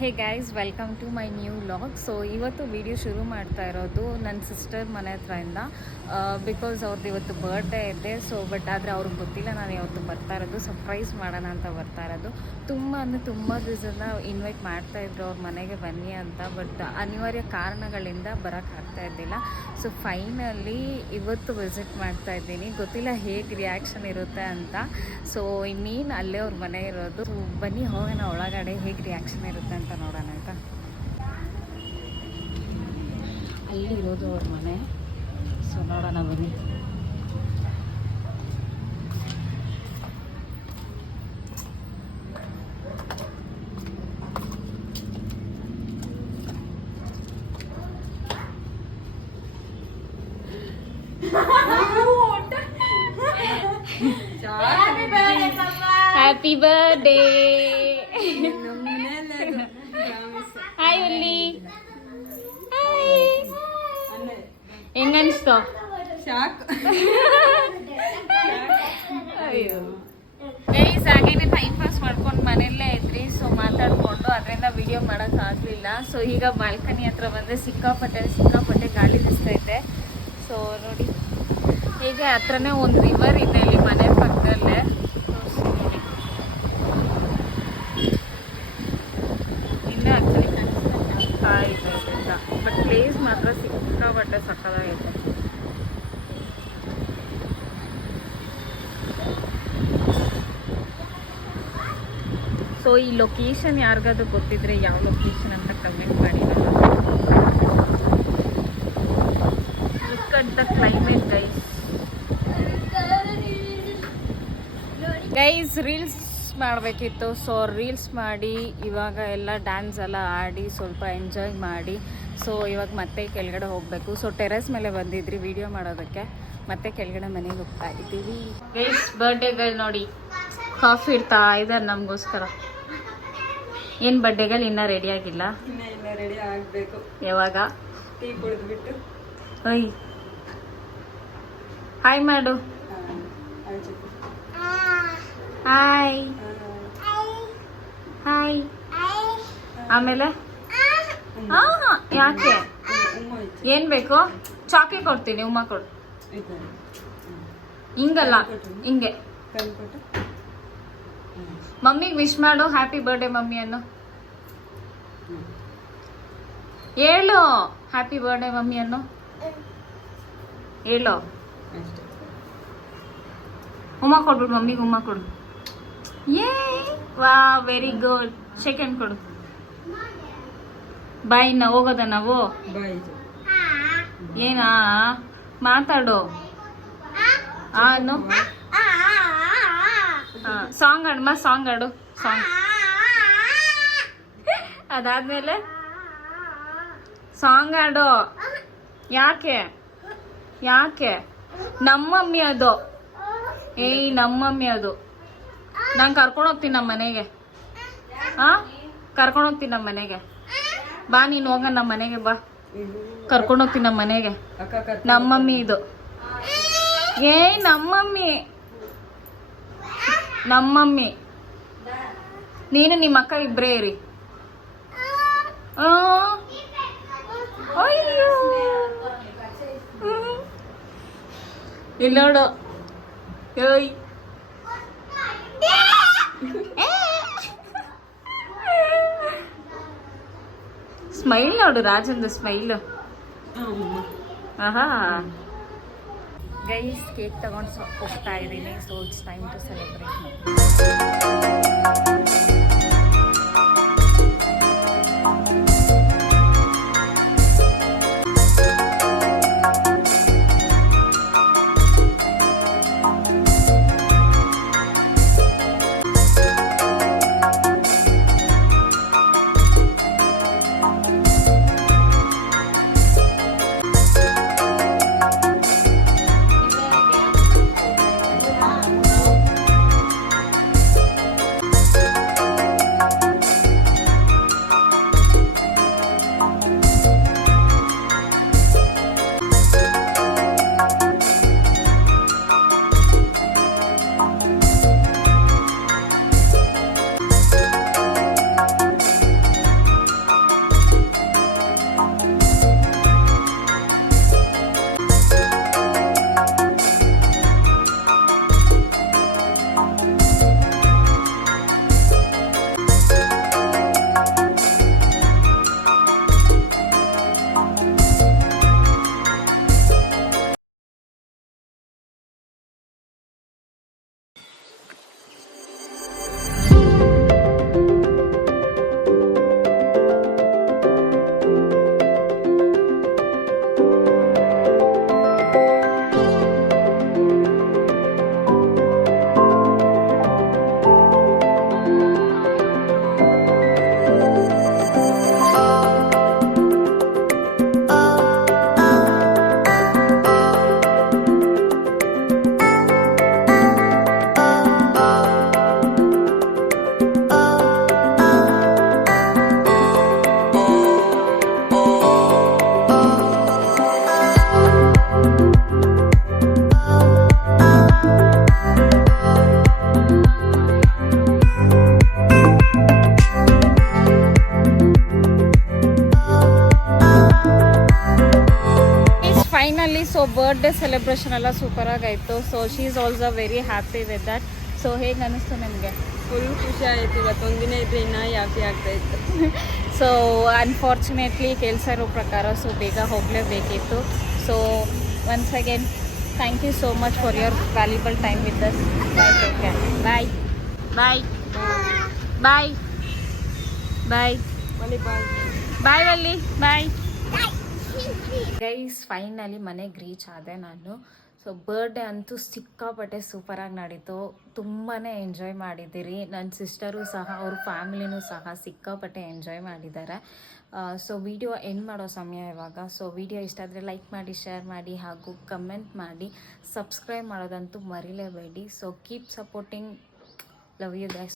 Hey guys, welcome to my new vlog. So ಇವತ್ತು video ಶುರು ಮಾಡ್ತಾ ಇರೋದು ನನ್ನ ಸಿಸ್ಟರ್ ಮನೆ ಹತ್ರದಿಂದ. ಬಿಕಾಸ್ ಅವ್ರದ್ದು ಇವತ್ತು ಬರ್ಡೇ ಇದೆ. ಸೊ ಬಟ್ ಆದರೆ ಅವ್ರಿಗೆ ಗೊತ್ತಿಲ್ಲ ನಾನು ಇವತ್ತು ಬರ್ತಾ ಇರೋದು, ಸರ್ಪ್ರೈಸ್ ಮಾಡೋಣ ಅಂತ ಬರ್ತಾ ಇರೋದು. ತುಂಬ ದಿವಸದಿಂದ ಇನ್ವೈಟ್ ಮಾಡ್ತಾಯಿದ್ರು ಅವ್ರ ಮನೆಗೆ ಬನ್ನಿ ಅಂತ. ಬಟ್ ಅನಿವಾರ್ಯ ಕಾರಣಗಳಿಂದ ಬರೋಕ್ಕಾಗ್ತಾ ಇದ್ದಿಲ್ಲ. ಸೊ ಫೈನಲಿ ಇವತ್ತು ವಿಸಿಟ್ ಮಾಡ್ತಾ ಇದ್ದೀನಿ. ಗೊತ್ತಿಲ್ಲ ಹೇಗೆ ರಿಯಾಕ್ಷನ್ ಇರುತ್ತೆ ಅಂತ. ಸೊ ಇನ್ನೇನು ಅಲ್ಲೇ ಅವ್ರ ಮನೆ ಇರೋದು. ಬನ್ನಿ ಹೋಗೋಣ ಒಳಗಡೆ, ಹೇಗೆ ರಿಯಾಕ್ಷನ್ ಇರುತ್ತೆ ಅಂತ ನೋಡೋಣ ಆಯಿತಾ. ಅಲ್ಲಿರೋದು ಅವ್ರ ಮನೆ. ಸೊ ನೋಡೋಣ ಬನ್ನಿ. Happy birthday. ಹಾಯ್ ಉಲ್ಲಿ, ಹೆಂಗನ್ಸ್ತು? ಅಯ್ಯೋ ಗೈಸ್, ಹಾಗೇನೆ ಟೈಮ್ ಪಾಸ್ ಮಾಡ್ಕೊಂಡು ಮನೆಯಲ್ಲೇ ಇದ್ರಿ. ಸೊ ಮಾತಾಡ್ಕೊಂಡು ಅದರಿಂದ ವಿಡಿಯೋ ಮಾಡೋಕ್ಕಾಗಲಿಲ್ಲ. ಸೊ ಈಗ ಬಾಲ್ಕನಿ ಹತ್ರ ಬಂದರೆ ಸಿಕ್ಕಾಪಟ್ಟೆ ಗಾಳಿ ಬೀಸ್ತೈತೆ. ಸೊ ನೋಡಿ, ಹೀಗೆ ಹತ್ರನೇ ಒಂದು ರಿವರ್ ಇದೆ ಇಲ್ಲಿ ಮನೆ ಪಕ್ಕದಲ್ಲೇ. ಹಿಂದೆ ಆ್ಯಕ್ಚುಲಿ ಕಾಣಿಸ್ತಾ ಇದೆ ಅಂತ, ಬಟ್ ಪ್ಲೇಸ್ ಮಾತ್ರ ಸಿಕ್ಕಾಪಟ್ಟೆ ಸಕ್ಕದಾಗೈತೆ. ಸೊ ಈ ಲೊಕೇಶನ್ ಯಾರಿಗಾದ್ರೂ ಗೊತ್ತಿದ್ರೆ ಯಾವ ಲೊಕೇಶನ್ ಅಂತ ಕಮೆಂಟ್ ಮಾಡಿ. Look at the climate guys. Reels ಮಾಡಬೇಕಿತ್ತು. ಸೊ ರೀಲ್ಸ್ ಮಾಡಿ ಇವಾಗ ಎಲ್ಲ ಡ್ಯಾನ್ಸ್ ಎಲ್ಲ ಆಡಿ ಸ್ವಲ್ಪ ಎಂಜಾಯ್ ಮಾಡಿ. ಸೊ ಇವಾಗ ಮತ್ತೆ ಕೆಳಗಡೆ ಹೋಗಬೇಕು. ಸೊ ಟೆರೆಸ್ ಮೇಲೆ ಬಂದಿದ್ರಿ ವಿಡಿಯೋ ಮಾಡೋದಕ್ಕೆ. ಮತ್ತೆ ಕೆಳಗಡೆ ಮನೆಗೆ ಹೋಗ್ತಾ ಇದ್ದೀವಿ. ಗೈಸ್ ಬರ್ಡೇಗಳು ನೋಡಿ, ಕಾಫಿ ಇಡ್ತಾ ಇದ್ದಾರೆ ನಮಗೋಸ್ಕರ. ಏನು ಬರ್ಡೇಗಳು ಇನ್ನೂ ರೆಡಿ ಆಗಿಲ್ಲ? ರೆಡಿ ಆಗಬೇಕು. ಯಾವಾಗ? ಟೀ ಕುಡಿದ್ಬಿಟ್ಟು. ಓಯ್ ಹಾಯ್ ಮಾಡು. Hi hi. ಆಮೇಲೆ ಯಾಕೆ ಏನ್ ಬೇಕು? ಚಾಕಿ ಕೊಡ್ತೀನಿ, ಉಮ್ಮ ಕೊಡು. ಹಿಂಗಲ್ಲ, ಹಿಂಗೆ. ಮಮ್ಮಿಗೆ ವಿಶ್ ಮಾಡು, ಹ್ಯಾಪಿ ಬರ್ಡೇ ಮಮ್ಮಿ ಅನ್ನು ಹೇಳು. ಹ್ಯಾಪಿ ಬರ್ಡೇ ಮಮ್ಮಿ ಅನ್ನು ಹೇಳು. ಉಮ್ಮ ಕೊಡ್ಬಿಡು ಮಮ್ಮಿಗೆ, ಉಮ್ಮ ಕೊಡು. ಏ ವಾ, ವೆರಿ ಗುಡ್. ಸೆಕೆಂಡ್ ಕೊಡು. ಬಾಯ್ ಇನ್ನ ಹೋಗೋದ ನಾವು? ಏನಾ ಮಾತಾಡು. ಆನು ಸಾಂಗ್ ಆಡಮ್ಮ, ಸಾಂಗ್ ಆಡು. ಸಾಂಗ್ ಅದಾದ್ಮೇಲೆ ಸಾಂಗ್ ಆಡು. ಯಾಕೆ ಯಾಕೆ? ನಮ್ಮಮ್ಮಿ ಅದು. ಏಯ್ ನಮ್ಮಮ್ಮಿ ಅದು. ನಾನು ಕರ್ಕೊಂಡು ಹೋಗ್ತೀನಿ ನಮ್ಮ ಮನೆಗೆ. ಕರ್ಕೊಂಡು ಹೋಗ್ತೀನಿ ನಮ್ಮ ಮನೆಗೆ. ಬಾ ನೀನು ಹೋಗ ನಮ್ಮ ಮನೆಗೆ ಬಾ. ಕರ್ಕೊಂಡು ಹೋಗ್ತೀನಿ ನಮ್ಮ ಮನೆಗೆ. ನಮ್ಮಮ್ಮಿ ಇದು. ಏಯ್ ನಮ್ಮಮ್ಮಿ, ನಮ್ಮಮ್ಮಿ. ನೀನು ನಿಮ್ಮ ಅಕ್ಕ ಇಬ್ಬರೇ ಇರಿ. ಅಯ್ಯೋ ಇಲ್ಲಿ ನೋಡು. ಏಯ್ ಸ್ಮೈಲ್ ನೋಡು, ರಾಜಂದು ಸ್ಮೈಲ್. ಆಹಾ ಗೈಸ್, ಕೇಕ್ ತಗೊಂಡು ಹೋಗ್ತಾ ಇದ್ದೀನಿ. So it's time to celebrate. So birthday celebration ಎಲ್ಲ ಸೂಪರಾಗಾಯಿತು. So she is also very happy with that. So ಹೇಗೆ ಅನ್ನಿಸ್ತು ನಿಮಗೆ? ಫುಲ್ ಖುಷಿ ಆಯಿತು. ಇವತ್ತೊಂದಿನ ಇದ್ರೆ ಇನ್ನೂ ಹ್ಯಾಪಿ ಆಗ್ತಾ ಇತ್ತು. ಸೊ ಅನ್ಫಾರ್ಚುನೇಟ್ಲಿ ಕೆಲಸ ಇರೋ ಪ್ರಕಾರ ಸೊ ಬೇಗ ಹೋಗಲೇಬೇಕಿತ್ತು. So once again thank you so much for your valuable time with us. Bye bye bye bye ಮನೆ bye. Bye Valli bye. Guys finally ಮನೆಗೆ ರೀಚ್ ಆದೆ ನಾನು. ಸೊ ಬರ್ಡೇ ಅಂತೂ ಸಿಕ್ಕಾಪಟ್ಟೆ ಸೂಪರಾಗಿ ನಡೀತು. ತುಂಬಾ ಎಂಜಾಯ್ ಮಾಡಿದ್ದೀರಿ. ನನ್ನ ಸಿಸ್ಟರು ಸಹ ಅವ್ರ ಫ್ಯಾಮಿಲಿನೂ ಸಹ ಸಿಕ್ಕಾಪಟ್ಟೆ ಎಂಜಾಯ್ ಮಾಡಿದ್ದಾರೆ. ಸೊ ವಿಡಿಯೋ ಎಂಡ್ ಮಾಡೋ ಸಮಯ ಇವಾಗ. ಸೊ ವಿಡಿಯೋ ಇಷ್ಟ ಆದರೆ ಲೈಕ್ ಮಾಡಿ, ಶೇರ್ ಮಾಡಿ ಹಾಗೂ ಕಮೆಂಟ್ ಮಾಡಿ. ಸಬ್ಸ್ಕ್ರೈಬ್ ಮಾಡೋದಂತೂ ಮರಿಲೇಬೇಡಿ. So keep supporting. Love you guys.